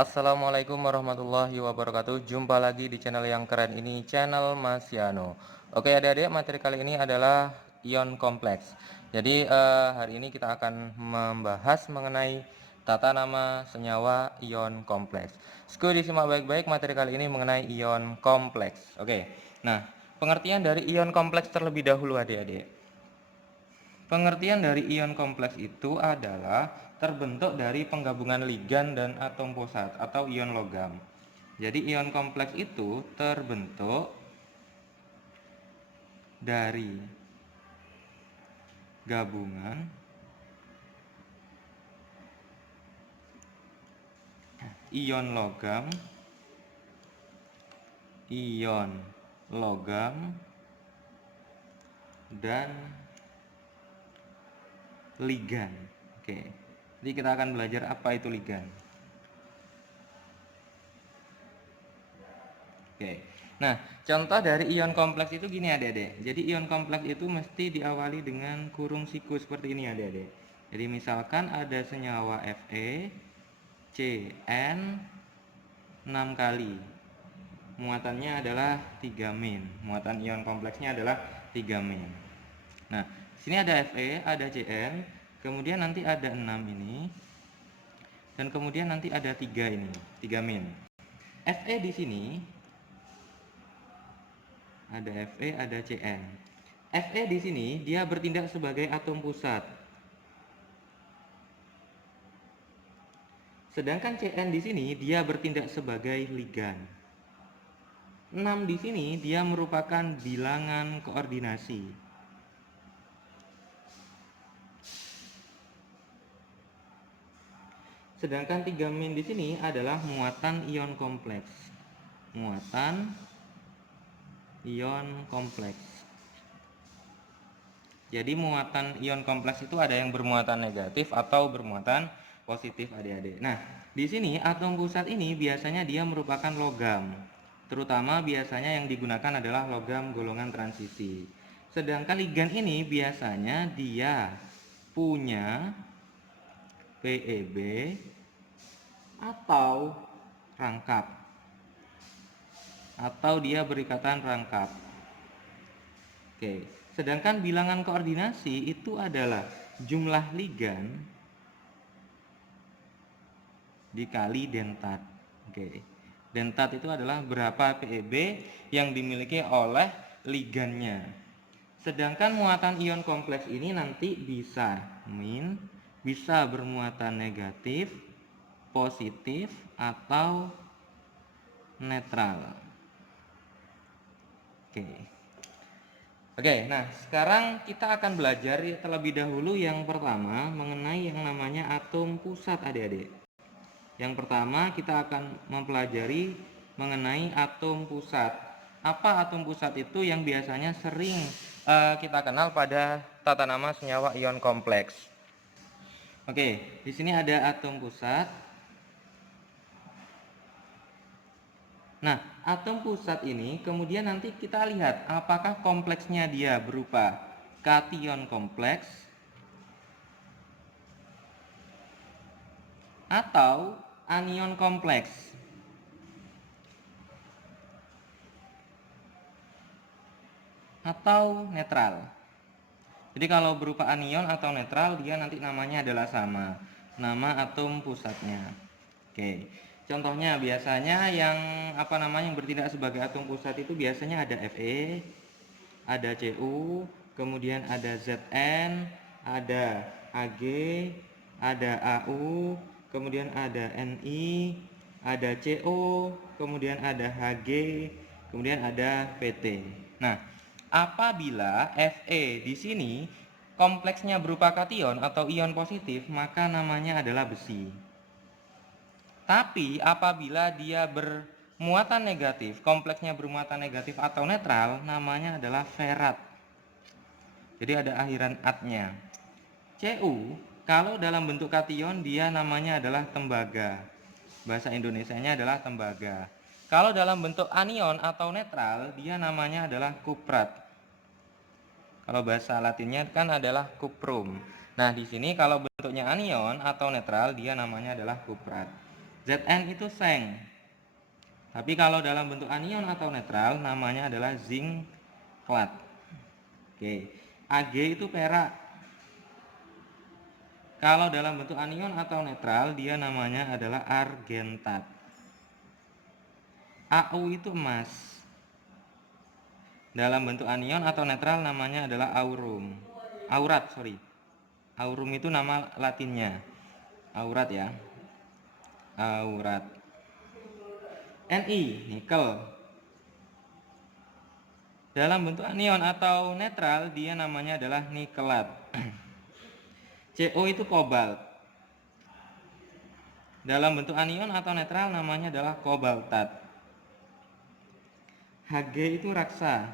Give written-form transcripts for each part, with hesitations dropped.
Assalamualaikum warahmatullahi wabarakatuh. Jumpa lagi di channel yang keren ini, channel Mas Yano. Oke adik-adik, materi kali ini adalah ion kompleks. Jadi hari ini kita akan membahas mengenai tata nama senyawa ion kompleks. Sekali disimak baik-baik materi kali ini mengenai ion kompleks. Oke, nah pengertian dari ion kompleks terlebih dahulu adik-adik. Pengertian dari ion kompleks itu adalah terbentuk dari penggabungan ligan dan atom fosfat atau ion logam. Jadi ion kompleks itu terbentuk dari gabungan ion logam dan ligan. Oke. Jadi kita akan belajar apa itu ligan. Oke. Nah, contoh dari ion kompleks itu gini adik-adik. Jadi ion kompleks itu mesti diawali dengan kurung siku seperti ini adik-adik. Jadi misalkan ada senyawa Fe, Cn 6 kali. Muatannya adalah 3 min. Muatan ion kompleksnya adalah 3 min. Nah, sini ada Fe, ada Cn, kemudian nanti ada 6 ini. Dan kemudian nanti ada 3 ini, 3 min. Fe di sini ada Fe, ada Cn. Fe di sini dia bertindak sebagai atom pusat. Sedangkan Cn di sini dia bertindak sebagai ligan. 6 di sini dia merupakan bilangan koordinasi. Sedangkan 3 min di sini adalah muatan ion kompleks. Muatan ion kompleks. Jadi muatan ion kompleks itu ada yang bermuatan negatif atau bermuatan positif adik-adik. Nah, di sini atom pusat ini biasanya dia merupakan logam. Terutama biasanya yang digunakan adalah logam golongan transisi. Sedangkan ligan ini biasanya dia punya PeB atau rangkap. Atau dia berikatan rangkap. Oke, sedangkan bilangan koordinasi itu adalah jumlah ligan dikali dentat. Oke. Dentat itu adalah berapa PeB yang dimiliki oleh ligannya. Sedangkan muatan ion kompleks ini nanti bisa min, bisa bermuatan negatif, positif, atau netral. Oke, nah sekarang kita akan belajar terlebih dahulu yang pertama mengenai yang namanya atom pusat adik-adik. Yang pertama kita akan mempelajari mengenai atom pusat. Apa atom pusat itu yang biasanya sering kita kenal pada tata nama senyawa ion kompleks. Oke, di sini ada atom pusat. Nah, atom pusat ini kemudian nanti kita lihat apakah kompleksnya dia berupa kation kompleks atau anion kompleks. Atau netral. Jadi kalau berupa anion atau netral dia nanti namanya adalah sama, nama atom pusatnya. Oke. Contohnya biasanya yang yang bertindak sebagai atom pusat itu biasanya ada Fe, ada Cu, kemudian ada Zn, ada Ag, ada Au, kemudian ada Ni, ada Co, kemudian ada Hg, kemudian ada Pt. Nah, apabila Fe di sini kompleksnya berupa kation atau ion positif, maka namanya adalah besi. Tapi apabila dia bermuatan negatif, kompleksnya bermuatan negatif atau netral, namanya adalah ferat. Jadi ada akhiran atnya. Cu, kalau dalam bentuk kation dia namanya adalah tembaga. Bahasa Indonesianya adalah tembaga. Kalau dalam bentuk anion atau netral, dia namanya adalah kuprat. Kalau bahasa Latinnya kan adalah cuprum. Nah, di sini kalau bentuknya anion atau netral, dia namanya adalah kuprat. Zn itu seng. Tapi kalau dalam bentuk anion atau netral namanya adalah zinc clad. Oke. Ag itu perak. Kalau dalam bentuk anion atau netral dia namanya adalah argentat. Au itu emas. Dalam bentuk anion atau netral namanya adalah aurum. Aurat, sorry. Aurum itu nama latinnya. Aurat ya. Aurat. Ni, nikel. Dalam bentuk anion atau netral dia namanya adalah nikelat. Co itu kobalt. Dalam bentuk anion atau netral namanya adalah kobaltat. Hg itu raksa.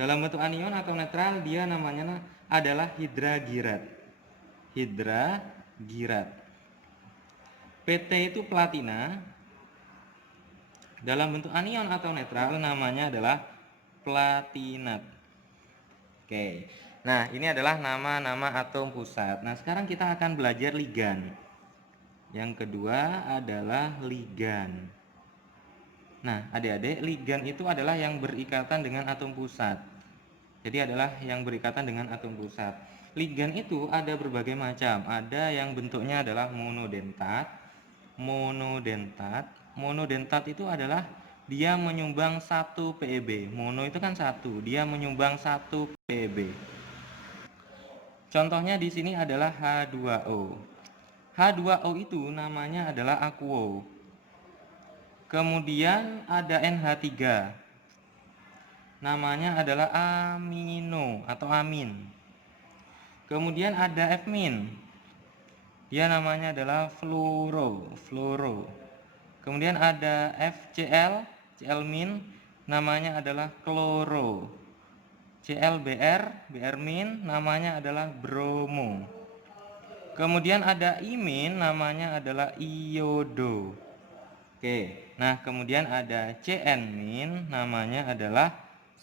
Dalam bentuk anion atau netral dia namanya adalah hidragirat. Hidragirat. Pt itu platina. Dalam bentuk anion atau netral namanya adalah platinat. Oke. Nah, ini adalah nama-nama atom pusat. Nah, sekarang kita akan belajar ligan. Yang kedua adalah ligan. Nah, adik-adik, ligan itu adalah yang berikatan dengan atom pusat. Jadi adalah yang berikatan dengan atom pusat. Ligan itu ada berbagai macam. Ada yang bentuknya adalah monodentat. Monodentat itu adalah dia menyumbang 1 PeB. Mono itu kan 1, dia menyumbang 1 PeB. Contohnya di sini adalah H2O. H2O itu namanya adalah aquo. Kemudian ada NH3. Namanya adalah amino atau amin. Kemudian ada F-min. Dia namanya adalah fluoro. Kemudian ada FCl, Cl-min, namanya adalah kloro. ClBr, Br-min, namanya adalah bromo. Kemudian ada imin, namanya adalah iodo. Oke, nah kemudian ada Cn-min, namanya adalah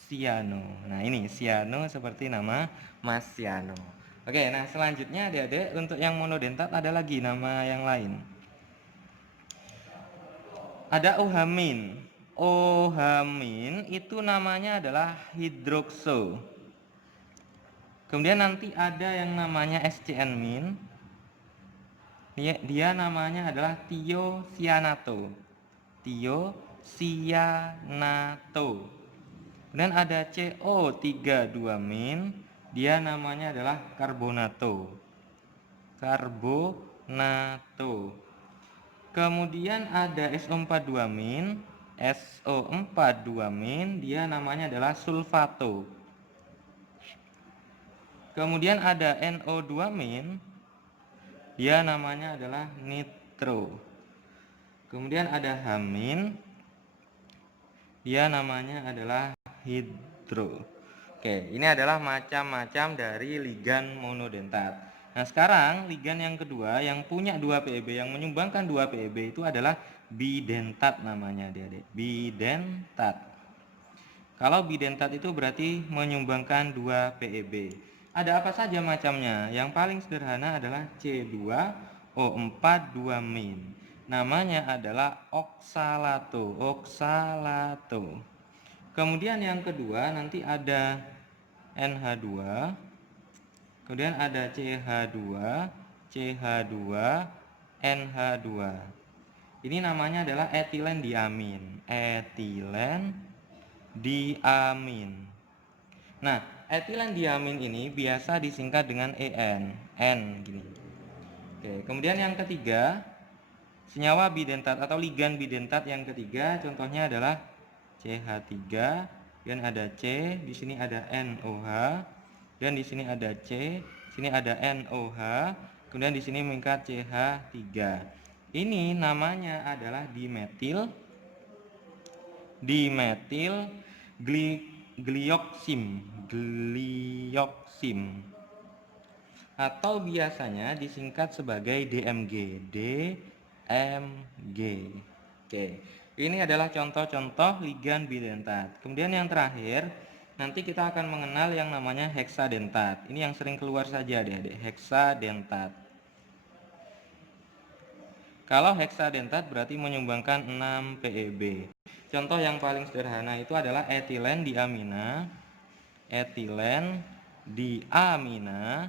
siano. Nah ini siano seperti nama Mas Siano. Oke, nah selanjutnya adik-adik untuk yang monodentat ada lagi nama yang lain. Ada ohamin. Ohamin itu namanya adalah hidrokso. Kemudian nanti ada yang namanya SCN-min. Dia namanya adalah tiosianato. Tiosianato. Kemudian ada CO32-min. Dia namanya adalah karbonato. Karbonato. Kemudian ada SO42-min. SO42-min dia namanya adalah sulfato. Kemudian ada NO2-min. Dia namanya adalah nitro. Kemudian ada H-min. Dia namanya adalah hidro. Oke, ini adalah macam-macam dari ligan monodentat. Nah, sekarang ligan yang kedua yang punya 2 PeB, yang menyumbangkan 2 PeB itu adalah bidentat namanya, adik-adik. Bidentat. Kalau bidentat itu berarti menyumbangkan 2 PeB. Ada apa saja macamnya? Yang paling sederhana adalah C2O4-2-min. Namanya adalah oksalato. Kemudian yang kedua nanti ada NH2. Kemudian ada CH2, NH2. Ini namanya adalah etilen diamin. Nah, etilen diamin ini biasa disingkat dengan EN. N gini. Oke, kemudian yang ketiga, senyawa bidentat atau ligan bidentat yang ketiga contohnya adalah CH3, dan ada C, di sini ada NOH, dan di sini ada C, sini ada NOH, kemudian di sini mengikat CH3. Ini namanya adalah dimetil glioksim atau biasanya disingkat sebagai DMG. Oke. Ini adalah contoh-contoh ligan bidentat. Kemudian yang terakhir, nanti kita akan mengenal yang namanya heksadentat. Ini yang sering keluar saja adik-adik, heksadentat. Kalau heksadentat berarti menyumbangkan 6 PeB. Contoh yang paling sederhana itu adalah etilen diamina. Etilen diamina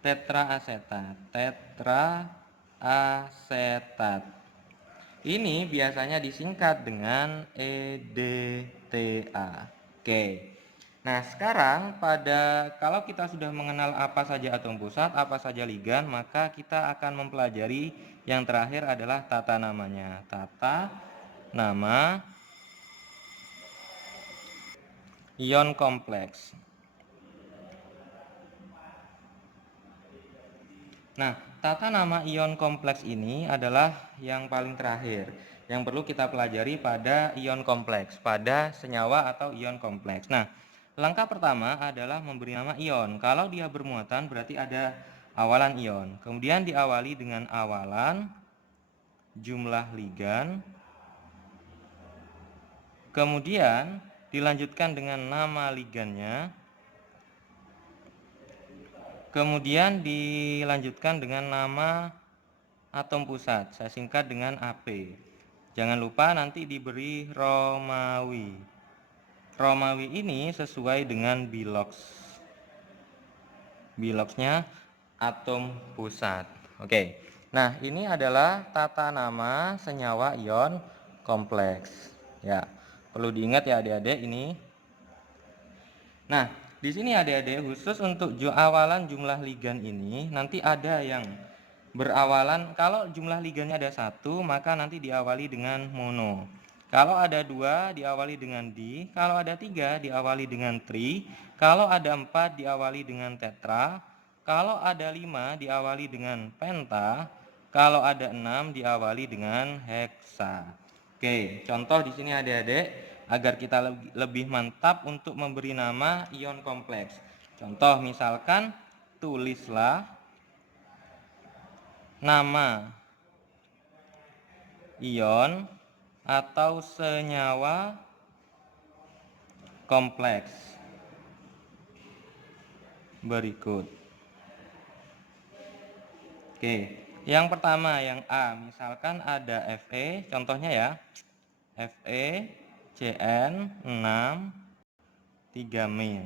tetraasetat. Tetraasetat. Ini biasanya disingkat dengan EDTA. Oke. Nah, sekarang kalau kita sudah mengenal apa saja atom pusat, apa saja ligan, maka kita akan mempelajari yang terakhir adalah tata namanya. Tata nama ion kompleks. Nah, tata nama ion kompleks ini adalah yang paling terakhir yang perlu kita pelajari pada ion kompleks, pada senyawa atau ion kompleks. Nah, langkah pertama adalah memberi nama ion. Kalau dia bermuatan berarti ada awalan ion. Kemudian diawali dengan awalan jumlah ligan. Kemudian dilanjutkan dengan nama ligannya. Kemudian dilanjutkan dengan nama atom pusat. Saya singkat dengan AP. Jangan lupa nanti diberi Romawi. Romawi ini sesuai dengan bilox. Biloxnya atom pusat. Oke. Nah, ini adalah tata nama senyawa ion kompleks. Ya, perlu diingat ya adik-adik ini. Nah, di sini adik-adik khusus untuk awalan jumlah ligan ini nanti ada yang berawalan, kalau jumlah ligannya ada 1 maka nanti diawali dengan mono. Kalau ada 2 diawali dengan di, kalau ada 3 diawali dengan tri, kalau ada 4 diawali dengan tetra, kalau ada 5 diawali dengan penta, kalau ada 6 diawali dengan heksa. Oke, contoh di sini adik-adik agar kita lebih mantap untuk memberi nama ion kompleks. Contoh misalkan tulislah nama ion atau senyawa kompleks berikut. Oke, yang pertama yang A, misalkan ada Fe, contohnya ya, Fe Cn6 3-min.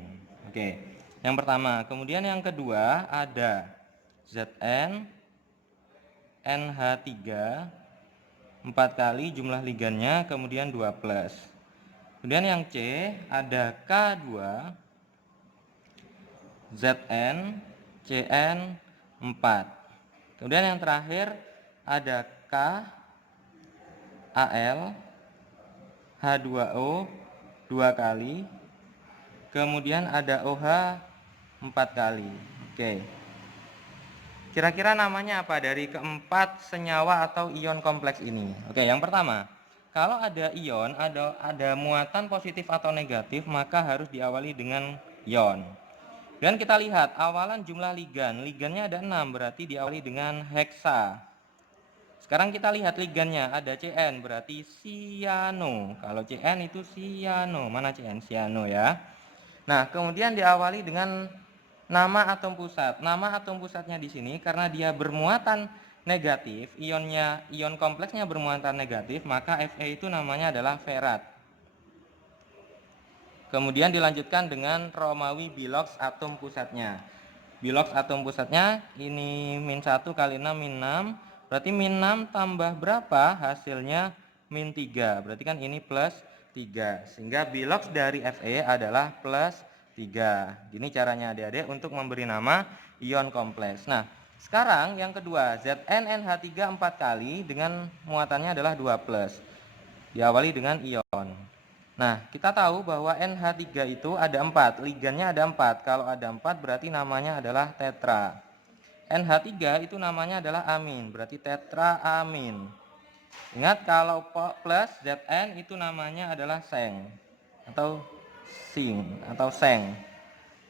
Oke, yang pertama. Kemudian yang kedua ada Zn NH3 4 kali jumlah ligannya, kemudian 2+. Kemudian yang C ada K2 Zn Cn4. Kemudian yang terakhir ada K Al H2O 2 kali, kemudian ada OH 4 kali. Oke. Kira-kira namanya apa dari keempat senyawa atau ion kompleks ini? Oke, yang pertama, kalau ada ion, ada muatan positif atau negatif, maka harus diawali dengan ion. Dan kita lihat awalan jumlah ligan. Ligannya ada 6, berarti diawali dengan heksa. Sekarang kita lihat ligannya, ada Cn, berarti siano. Kalau Cn itu siano. Mana Cn? Siano ya. Nah, kemudian diawali dengan nama atom pusat. Nama atom pusatnya di sini karena dia bermuatan negatif, ion kompleksnya bermuatan negatif, maka Fe itu namanya adalah ferat. Kemudian dilanjutkan dengan Romawi bilox atom pusatnya. Bilox atom pusatnya ini -1 kali 6 -6, berarti -6 tambah berapa? Hasilnya -3. Berarti kan ini +3. Sehingga bilox dari Fe adalah +3. Gini caranya adik-adik untuk memberi nama ion kompleks. Nah, sekarang yang kedua, ZnNH3 4 kali dengan muatannya adalah 2+. Diawali dengan ion. Nah, kita tahu bahwa NH3 itu ada 4, ligannya ada 4. Kalau ada 4 berarti namanya adalah tetra. NH3 itu namanya adalah amin, berarti tetraamin. Ingat kalau plus Zn itu namanya adalah seng atau seng.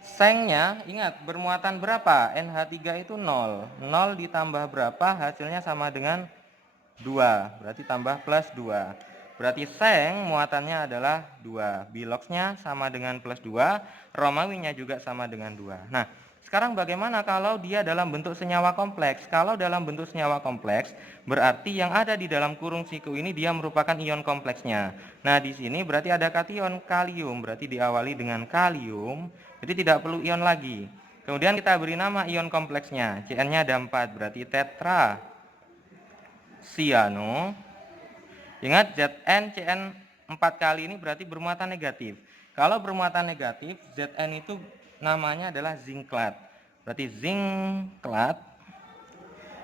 Sengnya ingat bermuatan berapa? NH3 itu 0. 0 ditambah berapa? Hasilnya sama dengan 2. Berarti tambah +2. Berarti seng muatannya adalah 2. Biloxnya sama dengan +2. Romawinya juga sama dengan 2. Nah, Sekarang bagaimana kalau dia dalam bentuk senyawa kompleks? Kalau dalam bentuk senyawa kompleks, berarti yang ada di dalam kurung siku ini dia merupakan ion kompleksnya. Nah, di sini berarti ada kation kalium, berarti diawali dengan kalium, jadi tidak perlu ion lagi. Kemudian kita beri nama ion kompleksnya, Cn-nya ada 4, berarti tetra siano. Ingat Zn Cn 4 kali ini berarti bermuatan negatif. Kalau bermuatan negatif, Zn itu namanya adalah zinclat. Berarti zinclat.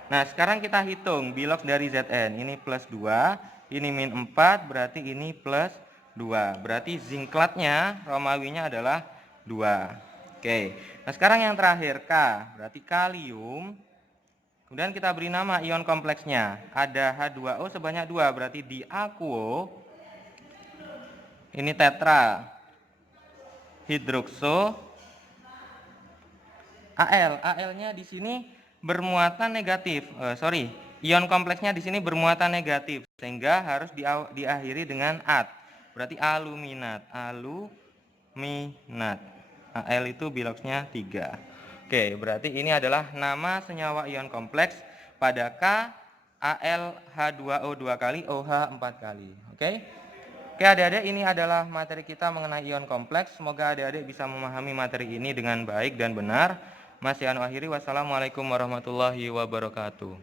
Nah, sekarang kita hitung bilox dari Zn. Ini plus 2, ini min 4, berarti ini plus 2. Berarti zinclatnya, Romawinya adalah 2. Oke. Nah, sekarang yang terakhir K, berarti kalium. Kemudian kita beri nama ion kompleksnya. Ada H2O sebanyak 2, berarti diakuo. Ini tetra hidrokso Al. Al-nya di sini bermuatan negatif. Ion kompleksnya di sini bermuatan negatif sehingga harus diakhiri dengan at. Berarti aluminat. Aluminat. Al itu biloxnya 3. Oke, berarti ini adalah nama senyawa ion kompleks pada K, Al, H2O 2 kali, OH 4 kali. Oke? Oke adik-adik, ini adalah materi kita mengenai ion kompleks. Semoga adik-adik bisa memahami materi ini dengan baik dan benar. Mas Yan akhiri, wassalamualaikum warahmatullahi wabarakatuh.